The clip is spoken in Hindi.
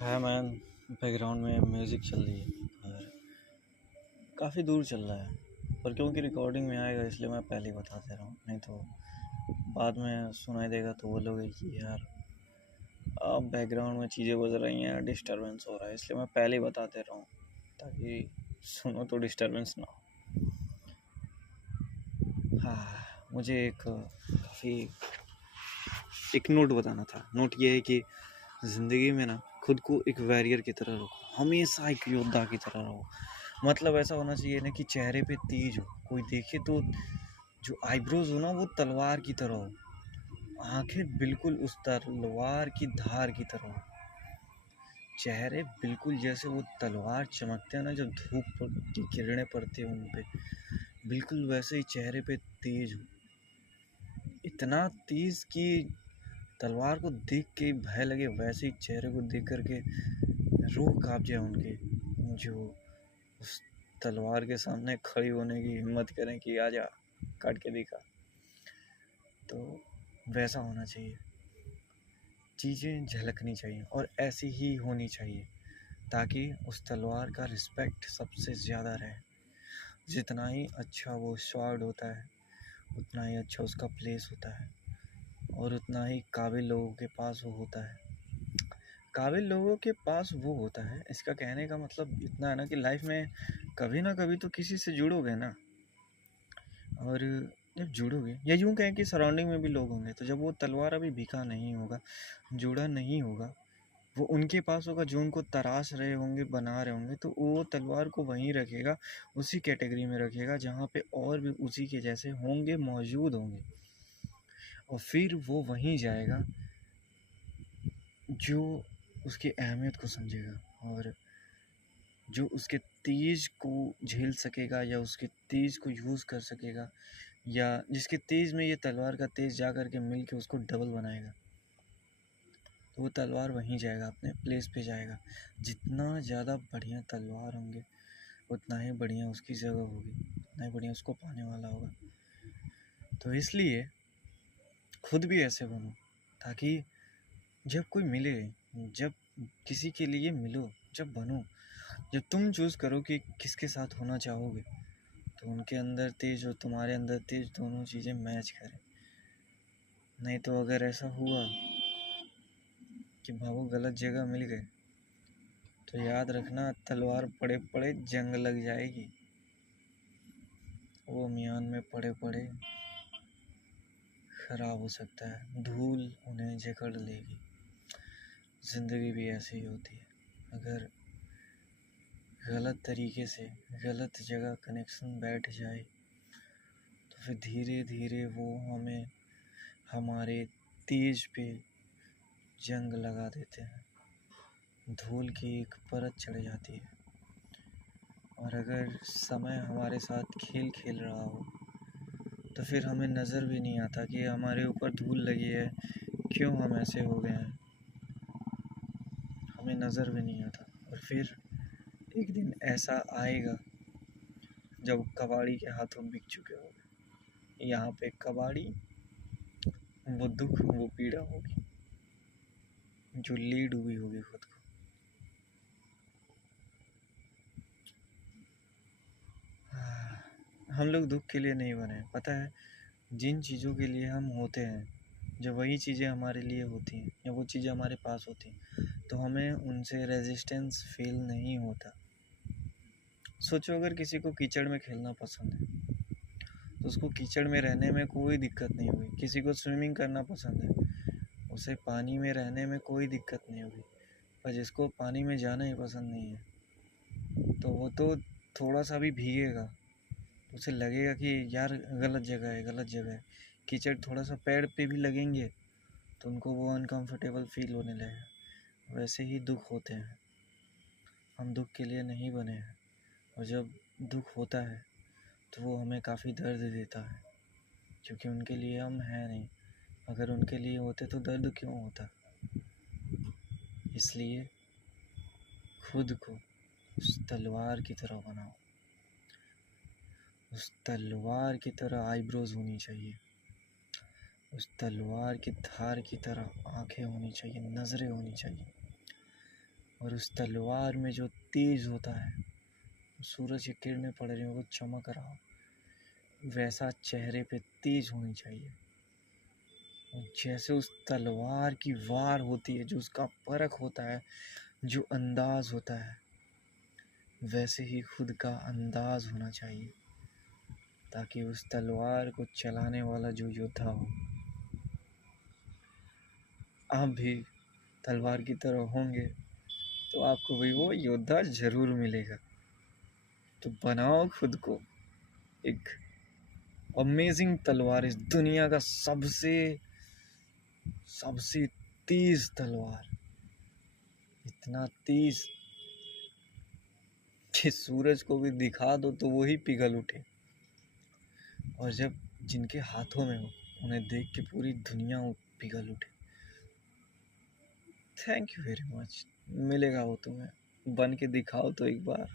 है मैन। बैकग्राउंड में म्यूज़िक चल रही है और काफ़ी दूर चल रहा है, पर क्योंकि रिकॉर्डिंग में आएगा इसलिए मैं पहले ही बता दे रहा हूँ, नहीं तो बाद में सुनाई देगा तो बोलोगे कि यार अब बैकग्राउंड में चीज़ें बज रही हैं, डिस्टरबेंस हो रहा है। इसलिए मैं पहले ही बता दे रहा हूँ ताकि सुनो तो डिस्टरबेंस ना हो। हाँ, मुझे एक नोट बताना था। नोट ये है कि ज़िंदगी में ना खुद को एक वॉरियर की तरह रखो, हमेशा एक योद्धा की तरह रहो। मतलब ऐसा होना चाहिए ना कि चेहरे पे तेज हो, कोई देखे तो जो आईब्रोज हो ना वो तलवार की तरह हो, आंखें बिल्कुल उस तलवार की धार की तरह हो, चेहरे बिल्कुल जैसे वो तलवार चमकते हैं ना जब धूप की किरणें पड़ती हैं उन पे, बिल्कुल वैसे ही चेहरे पे तेज हो, इतना तेज कि तलवार को देख के भय लगे, वैसे ही चेहरे को देख करके रूह कांप जाए उनकी, जो उस तलवार के सामने खड़ी होने की हिम्मत करें कि आजा काट के दिखा। तो वैसा होना चाहिए, चीज़ें झलकनी चाहिए और ऐसी ही होनी चाहिए ताकि उस तलवार का रिस्पेक्ट सबसे ज़्यादा रहे। जितना ही अच्छा वो स्वॉर्ड होता है उतना ही अच्छा उसका प्लेस होता है और उतना ही काबिल लोगों के पास वो होता है। काबिल लोगों के पास वो होता है, इसका कहने का मतलब इतना है ना कि लाइफ में कभी ना कभी तो किसी से जुड़ोगे ना, और जब जुड़ोगे या यूँ कहें कि सराउंडिंग में भी लोग होंगे, तो जब वो तलवार अभी बिका नहीं होगा, जुड़ा नहीं होगा, वो उनके पास होगा जो उनको तराश रहे होंगे, बना रहे होंगे, तो वो तलवार को वहीं रखेगा, उसी कैटेगरी में रखेगा जहाँ पे और भी उसी के जैसे होंगे, मौजूद होंगे, और फिर वो वहीं जाएगा जो उसकी अहमियत को समझेगा और जो उसके तेज को झेल सकेगा या उसके तेज को यूज़ कर सकेगा, या जिसके तेज में ये तलवार का तेज जा कर के मिल के उसको डबल बनाएगा, तो वो तलवार वहीं जाएगा, अपने प्लेस पे जाएगा। जितना ज़्यादा बढ़िया तलवार होंगे उतना ही बढ़िया उसकी जगह होगी, उतना ही बढ़िया उसको पाने वाला होगा। तो इसलिए खुद भी ऐसे बनो ताकि जब कोई मिले, जब किसी के लिए मिलो, जब बनो, जब तुम चूज़ करो कि किसके साथ होना चाहोगे, तो उनके अंदर तेज और तुम्हारे अंदर तेज दोनों चीज़ें मैच करें। नहीं तो अगर ऐसा हुआ कि भावो गलत जगह मिल गए तो याद रखना तलवार पड़े पड़े जंग लग जाएगी, वो मियान में पड़े पड़े खराब हो सकता है, धूल उन्हें जकड़ लेगी। ज़िंदगी भी ऐसी ही होती है, अगर गलत तरीके से गलत जगह कनेक्शन बैठ जाए तो फिर धीरे धीरे वो हमें हमारे तेज पे जंग लगा देते हैं, धूल की एक परत चढ़ जाती है। और अगर समय हमारे साथ खेल खेल रहा हो तो फिर हमें नज़र भी नहीं आता कि हमारे ऊपर धूल लगी है, क्यों हम ऐसे हो गए हैं, हमें नज़र भी नहीं आता। और फिर एक दिन ऐसा आएगा जब कबाड़ी के हाथों बिक चुके होंगे, यहाँ पे कबाड़ी, वो दुख, वो पीड़ा होगी जो ली डूबी होगी खुद को। हम लोग दुख के लिए नहीं बने, पता है, जिन चीज़ों के लिए हम होते हैं, जब वही चीज़ें हमारे लिए होती हैं या वो चीज़ें हमारे पास होती हैं तो हमें उनसे रेजिस्टेंस फील नहीं होता। सोचो अगर किसी को कीचड़ में खेलना पसंद है तो उसको कीचड़ में रहने में कोई दिक्कत नहीं होगी। किसी को स्विमिंग करना पसंद है, उसे पानी में रहने में कोई दिक्कत नहीं होगी। पर जिसको पानी में जाना ही पसंद नहीं है तो वो तो थोड़ा सा भी भीगेगा, उसे लगेगा कि यार गलत जगह है, गलत जगह है। कीचड़ थोड़ा सा पैर पे भी लगेंगे तो उनको वो अनकंफर्टेबल फील होने लगेगा। वैसे ही दुख होते हैं, हम दुख के लिए नहीं बने हैं, और जब दुख होता है तो वो हमें काफ़ी दर्द देता है, क्योंकि उनके लिए हम हैं नहीं। अगर उनके लिए होते तो दर्द क्यों होता। इसलिए खुद को उस तलवार की तरह बनाओ, उस तलवार की तरह आईब्रोज होनी चाहिए, उस तलवार की धार की तरह आंखें होनी चाहिए, नज़रें होनी चाहिए, और उस तलवार में जो तेज होता है, सूरज की किरणें पड़ रही हो, वो चमक रहा हो, वैसा चेहरे पे तेज होनी चाहिए। और जैसे उस तलवार की वार होती है, जो उसका परख होता है, जो अंदाज होता है, वैसे ही खुद का अंदाज होना चाहिए, ताकि उस तलवार को चलाने वाला जो योद्धा हो, आप भी तलवार की तरह होंगे तो आपको भी वो योद्धा जरूर मिलेगा। तो बनाओ खुद को एक अमेजिंग तलवार, इस दुनिया का सबसे सबसे तेज तलवार, इतना तेज कि सूरज को भी दिखा दो तो वही पिघल उठे, और जब जिनके हाथों में हो उन्हें देख के पूरी दुनिया पिघल उठे। Thank you very much. मिलेगा वो तुम्हें, बन के दिखाओ तो एक बार।